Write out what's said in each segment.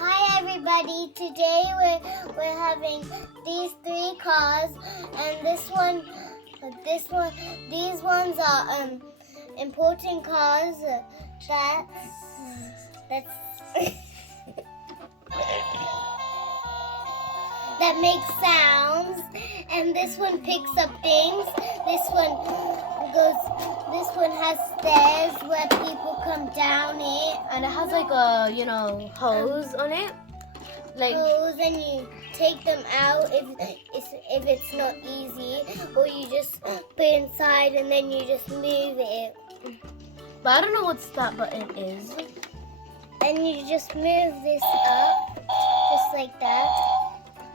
Hi everybody, today we're having these 3 cars, and these ones are important cars that's that make sounds, and this one picks up things. This one has stairs where people come down it. And it has like a, hose on it. Like Hose, and you take them out if it's not easy, or you just put it inside and then you just move it. but I don't know what that button is. And you just move this up, just like that.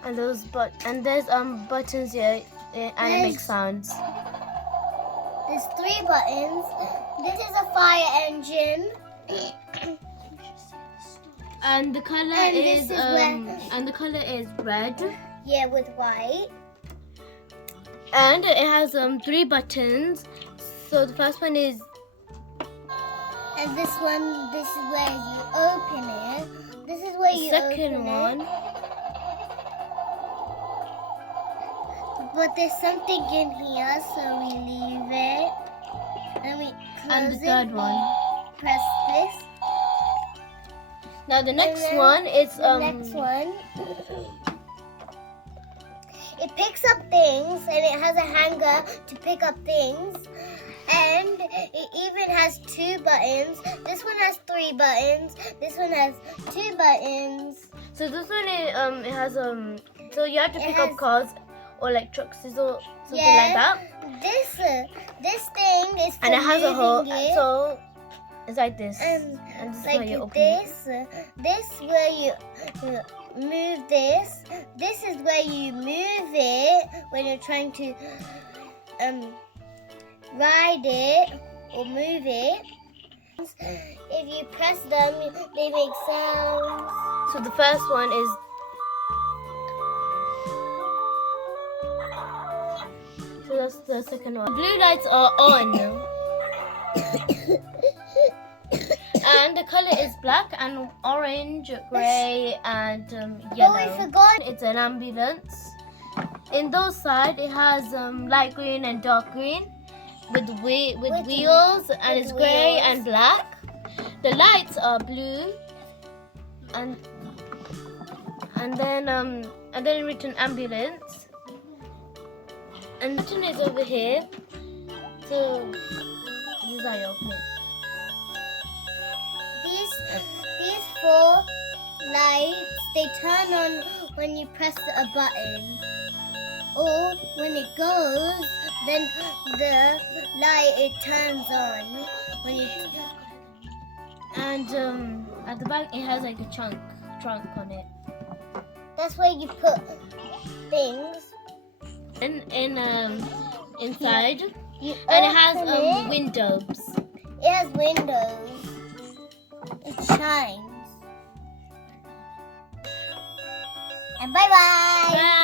And there's buttons here, and it makes sounds. There's 3 buttons. This is a fire engine. And the color And the color is red. Yeah, with white. And it has 3 buttons. So the first one is, And this is where you open it. This is where you open it. second one. But there's something in here, so we leave it. And we close And the third it. one. Press this. Now the next then one is The next one. It picks up things, and it has a hanger to pick up things. And it even has 2 buttons. This one has 3 buttons. This one has 2 buttons. So this one it has so you have to It pick has- up cars or like trucks or something Yeah. like that. This thing is for And it has a hole, moving it. so it's like this. And this is like where you open it. this where you move this. This is where you move it when you're trying to ride it or move it. If you press them, they make sounds. So the first one is that's the second one. Blue lights are on. And the color is black and orange, grey, and yellow. Oh, we forgot. It's an ambulance. In those side, it has light green and dark green with wheels, and it's grey wheels. and black. The lights are blue, and then written ambulance. And the button is over here. So this is how you open it. These 4 lights, they turn on when you press a button, or when it goes, then the light it turns on when you. And at the back it has like a trunk on it. That's where you put things. And inside, You and it has open it. windows. It has windows. It shines. And bye bye. Bye.